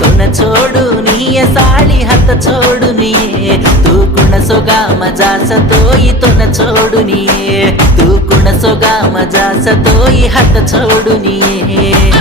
तोन छोडूनिये साळी हात छोडूनिये तू कुण सोगा मजा सतोई तोन छोडूनिये तू कुण सोगा मजा सतोई हात छोडूनिये